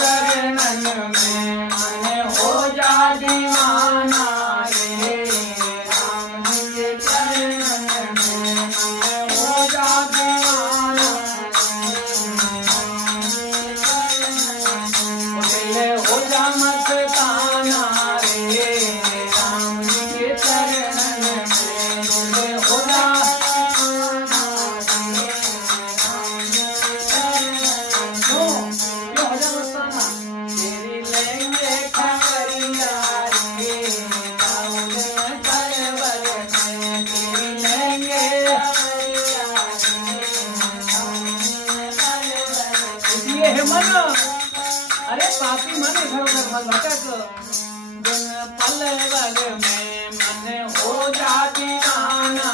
चरणन में मन हो जा दीवाना रे राम जी के चरणन में मन हो जा दीवाना दिल हो जा मस्ताना रे राम जी के चरणन में दिल हो जा मन अरे पापी मन इधर उधर भटक दिन पल में मन हो जा दीवाना